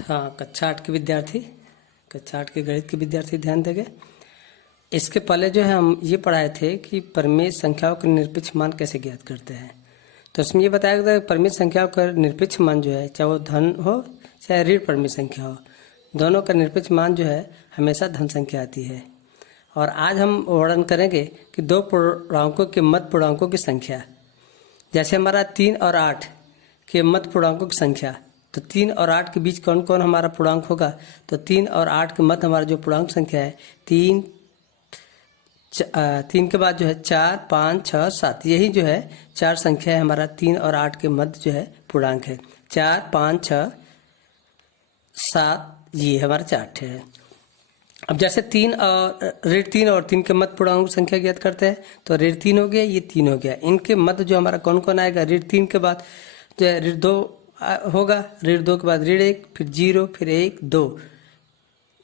हाँ, कक्षा 8 के गणित के विद्यार्थी ध्यान देंगे। इसके पहले जो है हम ये पढ़ाए थे कि परिमेय संख्याओं के निरपेक्ष मान कैसे ज्ञात करते हैं। तो इसमें ये बताया गया था परिमेय संख्याओं का निरपेक्ष मान जो है, चाहे वो धन हो चाहे ऋण परिमेय संख्या हो, दोनों का निरपेक्ष मान जो है हमेशा धन संख्या आती है। और आज हम वर्णन करेंगे कि दो पूर्णांकों के मध्य पूर्णांकों की संख्या, जैसे हमारा 3 और 8 के मध्य पूर्णांकों की संख्या, तो 3 और 8 के बीच कौन कौन हमारा पूर्णांक होगा। तो 3 और 8 के मध्य हमारा जो पूर्णांक संख्या है 3 के बाद जो है 4, 5, 6, 7, यही जो है चार संख्या है हमारा 3 और 8 के मध्य जो है पूर्णांक है। 4, 5, 6, 7, ये हमारा चार्ट है। अब जैसे ऋण 3 और 3 के मध्य पूर्णांक संख्या ज्ञात करते हैं, तो ऋण 3 हो गया, ये 3 हो गया। इनके मध्य जो हमारा कौन कौन आएगा, ऋण 3 के बाद जो है ऋण 2 होगा, ऋण 2 के बाद ऋण 1, फिर 0, फिर 1, 2,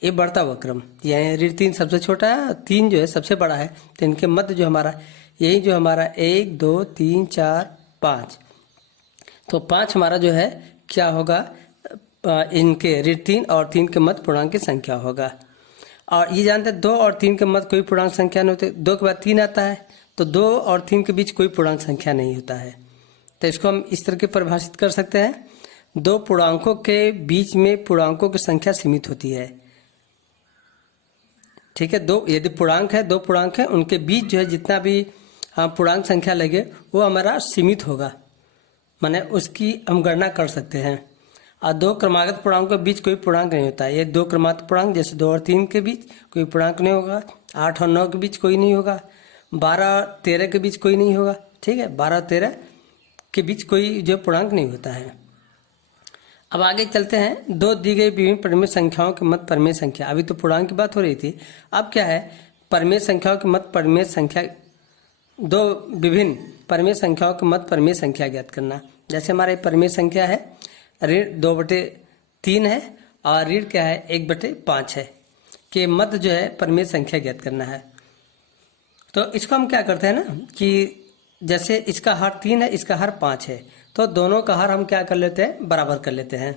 ये बढ़ता हुआ क्रम। यानी ऋण 3 सबसे छोटा है, 3 जो है सबसे बड़ा है। तो इनके मध्य जो हमारा यही जो हमारा 1, 2, 3, 4, 5, तो 5 हमारा जो है क्या होगा, इनके ऋण 3 और 3 के मध्य पूर्णांक की संख्या होगा। और ये जानते हैं 2 और 3 के मध्य कोई पूर्णांक संख्या नहीं होती। 2 के बाद 3 आता है, तो 2 और 3 के बीच कोई पूर्णांक संख्या नहीं होता है। तो इसको हम इस तरह के परिभाषित कर सकते हैं, दो पूर्णांकों के बीच में पूर्णांकों की संख्या सीमित होती है। ठीक है, यदि पूर्णांक है, दो पूर्णांक है, उनके बीच जो है जितना भी पूर्णांक संख्या लगे वो हमारा सीमित होगा, माने उसकी हम गणना कर सकते हैं। और दो क्रमागत पूर्णांकों के बीच कोई पूर्णांक नहीं होता है। ये दो क्रमागत पूर्णांक जैसे 2 और 3 के बीच कोई पूर्णांक नहीं होगा, 8 और 9 के बीच कोई नहीं होगा, 12 और 13 के बीच कोई नहीं होगा। ठीक है, 12 और 13 के बीच कोई जो पूर्णांक नहीं होता है। अब आगे चलते हैं, दो दी गई विभिन्न परिमेय संख्याओं के मध्य परिमेय संख्या। अभी तो पूर्णांक की बात हो रही थी, अब क्या है, परिमेय संख्याओं के मध्य परिमेय संख्या, दो विभिन्न परिमेय संख्याओं के मध्य परिमेय संख्या ज्ञात करना। जैसे हमारे परिमेय संख्या है ऋण 2/3 है और ऋण क्या है 1/5 है, के मध्य जो है परिमेय संख्या ज्ञात करना है। तो इसको हम क्या करते हैं ना कि जैसे इसका हर 3 है, इसका हर 5 है, तो दोनों का हर हम क्या कर लेते हैं, बराबर कर लेते हैं।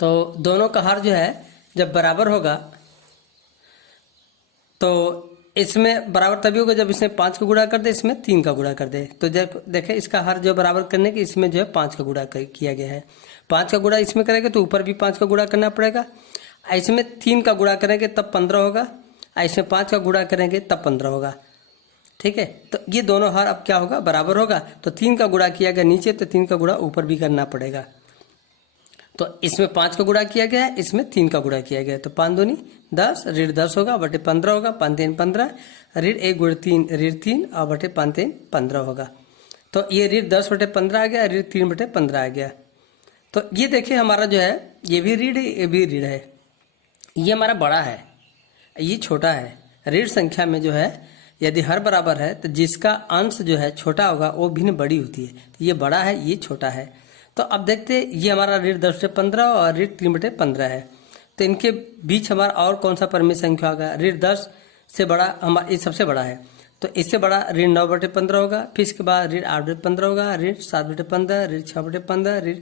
तो दोनों का हर जो है जब बराबर होगा, तो इसमें बराबर तभी होगा जब इसमें 5 का गुणा कर दे, इसमें 3 का गुणा कर दे। तो जब देखें इसका हर जो बराबर करने के, इसमें जो है 5 का गुणा किया गया है। 5 का गुणा इसमें करेंगे तो ऊपर भी 5 का गुणा करना पड़ेगा। इसमें 3 का गुणा करेंगे तब 15 होगा, इसमें 5 का गुणा करेंगे तब 15 होगा। ठीक है, तो ये दोनों हर अब क्या होगा, बराबर होगा। तो 3 का गुणा किया गया नीचे, तो 3 का गुणा ऊपर भी करना पड़ेगा। तो इसमें 5 का गुणा किया गया है, इसमें 3 का गुणा किया गया है, तो 5 दूनी 10, ऋण 10 होगा, बटे 15 होगा, 5 3 15, ऋण 1 गुणे 3 ऋण 3 और बटे 5 3 15 होगा। तो ये ऋण 10/15 आ गया, ऋण 3/15 आ गया। तो ये देखिए हमारा जो है ये भी ऋण है, ये भी ऋण है। ये हमारा बड़ा है, ये छोटा है। ऋण संख्या में जो है यदि हर बराबर है तो जिसका अंश जो है छोटा होगा वो भिन्न बड़ी होती है। तो ये बड़ा है, ये छोटा है। तो अब देखते हैं, ये हमारा ऋण 10/15 और ऋण 3/15 है। तो इनके बीच हमारा और कौन सा परिमेय संख्या होगा, ऋण 10 से बड़ा हमारा, ये सबसे बड़ा है, तो इससे बड़ा ऋण 9/15 होगा। फिर इसके बाद ऋण 8/15 होगा, ऋण 7/15, ऋण 6/15, ऋण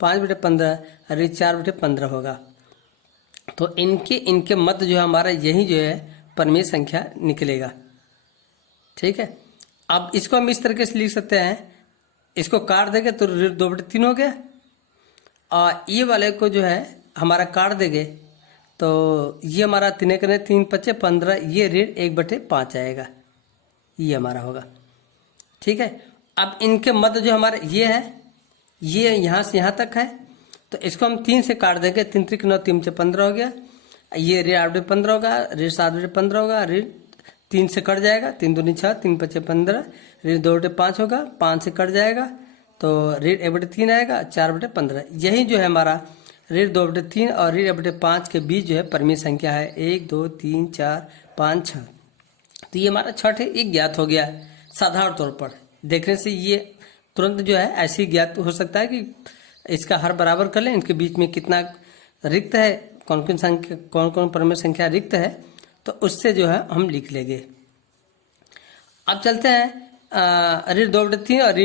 5/15, ऋण 4/15 होगा। तो इनके मध्य जो है हमारा यही जो है परिमेय संख्या निकलेगा। ठीक है, अब इसको हम इस तरीके से लिख सकते हैं, इसको काट देंगे तो ऋण 2/3 हो गया, और ये वाले को जो है हमारा काट देंगे तो ये हमारा 3 × 3 = 15, ये ऋण 1/5 आएगा, ये हमारा होगा। ठीक है, अब इनके मध्य जो हमारे ये है, ये यहाँ से यहाँ तक है, तो इसको हम 3 से काट देंगे, 3 × 9 = 3 = 15 हो गया। ये ऋण 8/15 होगा, ऋण 7/15 होगा, ऋण 3 से कट जाएगा, 3 दूनी 6, 3 × 5 = 15, ऋण 2/5 होगा, 5 से कट जाएगा, तो ऋण 1/3 आएगा, 4/15। यही जो है हमारा ऋण 2/3 और ऋण 1/5 के बीच जो है परिमेय संख्या है 1 2 3 4 5 6। तो ये हमारा छठ है, ये ज्ञात हो गया साधारण तौर पर देखने से। ये तुरंत जो है ऐसे ही ज्ञात हो सकता है कि इसका हर बराबर कर लें, इनके बीच में कितना रिक्त है, कौन कौन परिमेय संख्या रिक्त है, तो उससे जो है हम लिख लेंगे। अब चलते हैं ऋण 2/3 और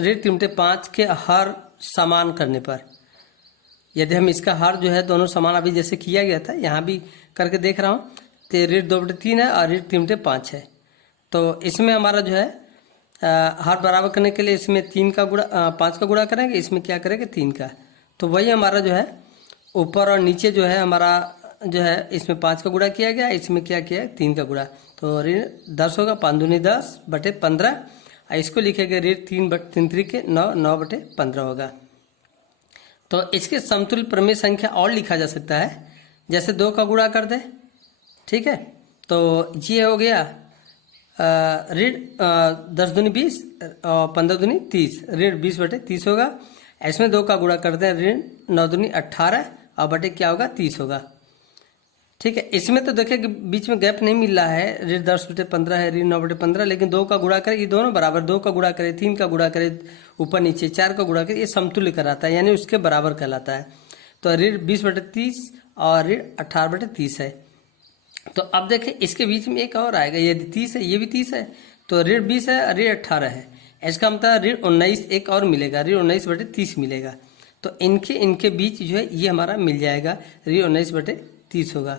ऋण 3/5 के हर समान करने पर। यदि हम इसका हर जो है दोनों समान अभी जैसे किया गया था, यहाँ भी करके देख रहा हूँ, तो ऋण 2/3 है और ऋण 3/5 है। तो इसमें हमारा जो है हर बराबर करने के लिए इसमें 5 का गुणा करेंगे, इसमें क्या करेंगे 3 का। तो वही हमारा जो है ऊपर और नीचे जो है हमारा जो है इसमें 5 का गुणा किया गया, इसमें क्या किया 3 का गुणा। तो ऋण 10 होगा, 5 दूनी 10/15। इसको लिखेंगे ऋण 3/3 9/15 होगा। तो इसके समतुल्य प्रमेय संख्या और लिखा जा सकता है, जैसे 2 का गुणा कर दे, ठीक है। तो ये हो गया ऋण 10 दूनी 20 और 15 दूनी 30, ऋण 20/30 होगा। इसमें 2 का गुणा कर दे, ऋण 9 दूनी 18 और बटे क्या होगा 30 होगा, ठीक है। इसमें तो देखिए कि बीच में गैप नहीं मिल रहा है, ऋण 10/15 है, ऋण 9/15, लेकिन 2 का गुणा करें, ये दोनों बराबर, 2 का गुणा करें, 3 का गुणा करें, ऊपर नीचे 4 का गुणा करें, ये समतुल्य कराता है, यानी उसके बराबर कहलाता है। तो ऋण 20/30 और ऋण 18/30 है। तो अब देखिए इसके बीच में एक और आएगा, यदि 30 है, ये भी 30 है, तो ऋण 20 है, ऋण 18 है, इसका मतलब ऋण 19 एक और मिलेगा, ऋण 19/30 मिलेगा। तो इनके बीच जो है ये हमारा मिल जाएगा, ऋण 19/30 होगा,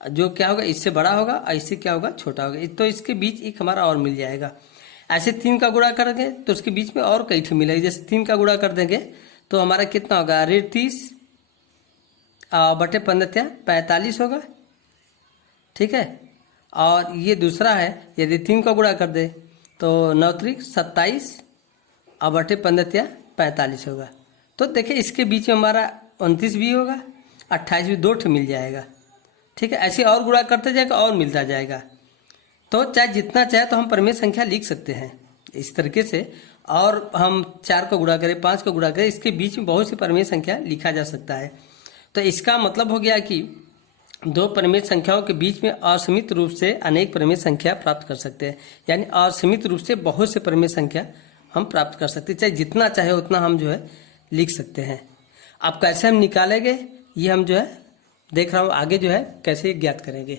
जो क्या होगा इससे बड़ा होगा और इससे क्या होगा छोटा होगा। तो इसके बीच एक हमारा और मिल जाएगा। ऐसे 3 का गुणा करेंगे तो उसके बीच में और कई ठे मिलेगा, जैसे 3 का गुणा कर देंगे तो हमारा कितना होगा, ऋण 30 बटे 15 45 होगा, ठीक है। और ये दूसरा है, यदि 3 का गुणा कर दे तो 9 त्रिक 27 और बटे 15 45 होगा। तो देखिए इसके बीच में हमारा 29 भी होगा, 28 भी, 2 ठे मिल जाएगा, ठीक है। ऐसे और गुणा करते जाएगा और मिलता जाएगा। तो चाहे जितना चाहे तो हम प्रमेय संख्या लिख सकते हैं इस तरीके से। और हम 4 का गुणा करें, 5 का गुणा करें, इसके बीच में बहुत सी प्रमेय संख्या लिखा जा सकता है। तो इसका मतलब हो गया कि 2 प्रमेय संख्याओं के बीच में असीमित रूप से अनेक प्रमेय संख्या प्राप्त कर सकते हैं, यानी असीमित रूप से बहुत से प्रमेय संख्या हम प्राप्त कर सकते हैं, चाहे जितना चाहे उतना हम जो है लिख सकते हैं। अब कैसे हम निकालेंगे ये हम जो है देख रहा हूँ, आगे जो है कैसे ज्ञात करेंगे।